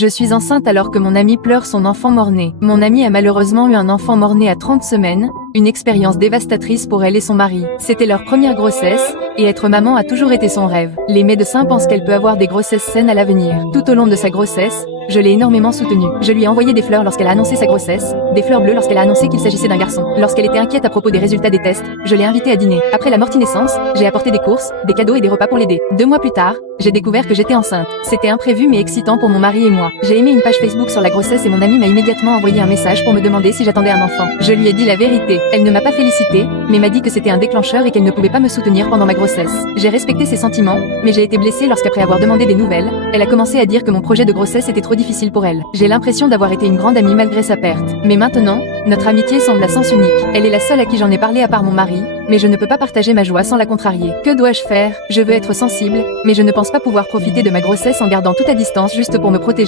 Je suis enceinte alors que mon amie pleure son enfant mort-né. Mon amie a malheureusement eu un enfant mort-né à 30 semaines, une expérience dévastatrice pour elle et son mari. C'était leur première grossesse, et être maman a toujours été son rêve. Les médecins pensent qu'elle peut avoir des grossesses saines à l'avenir. Tout au long de sa grossesse, je l'ai énormément soutenue. Je lui ai envoyé des fleurs lorsqu'elle a annoncé sa grossesse, des fleurs bleues lorsqu'elle a annoncé qu'il s'agissait d'un garçon. Lorsqu'elle était inquiète à propos des résultats des tests, je l'ai invitée à dîner. Après la mortinescence, j'ai apporté des courses, des cadeaux et des repas pour l'aider. 2 mois plus tard, j'ai découvert que j'étais enceinte. C'était imprévu mais excitant pour mon mari et moi. J'ai aimé une page Facebook sur la grossesse et mon amie m'a immédiatement envoyé un message pour me demander si j'attendais un enfant. Je lui ai dit la vérité. Elle ne m'a pas félicité, mais m'a dit que c'était un déclencheur et qu'elle ne pouvait pas me soutenir pendant ma grossesse. J'ai respecté ses sentiments, mais j'ai été blessée lorsqu'après avoir demandé des nouvelles, elle a commencé à dire que mon projet de grossesse était trop difficile pour elle. J'ai l'impression d'avoir été une grande amie malgré sa perte. Mais maintenant, notre amitié semble à sens unique. Elle est la seule à qui j'en ai parlé à part mon mari, mais je ne peux pas partager ma joie sans la contrarier. Que dois-je faire? Je veux être sensible, mais je ne pense pas pouvoir profiter de ma grossesse en gardant tout à distance juste pour me protéger.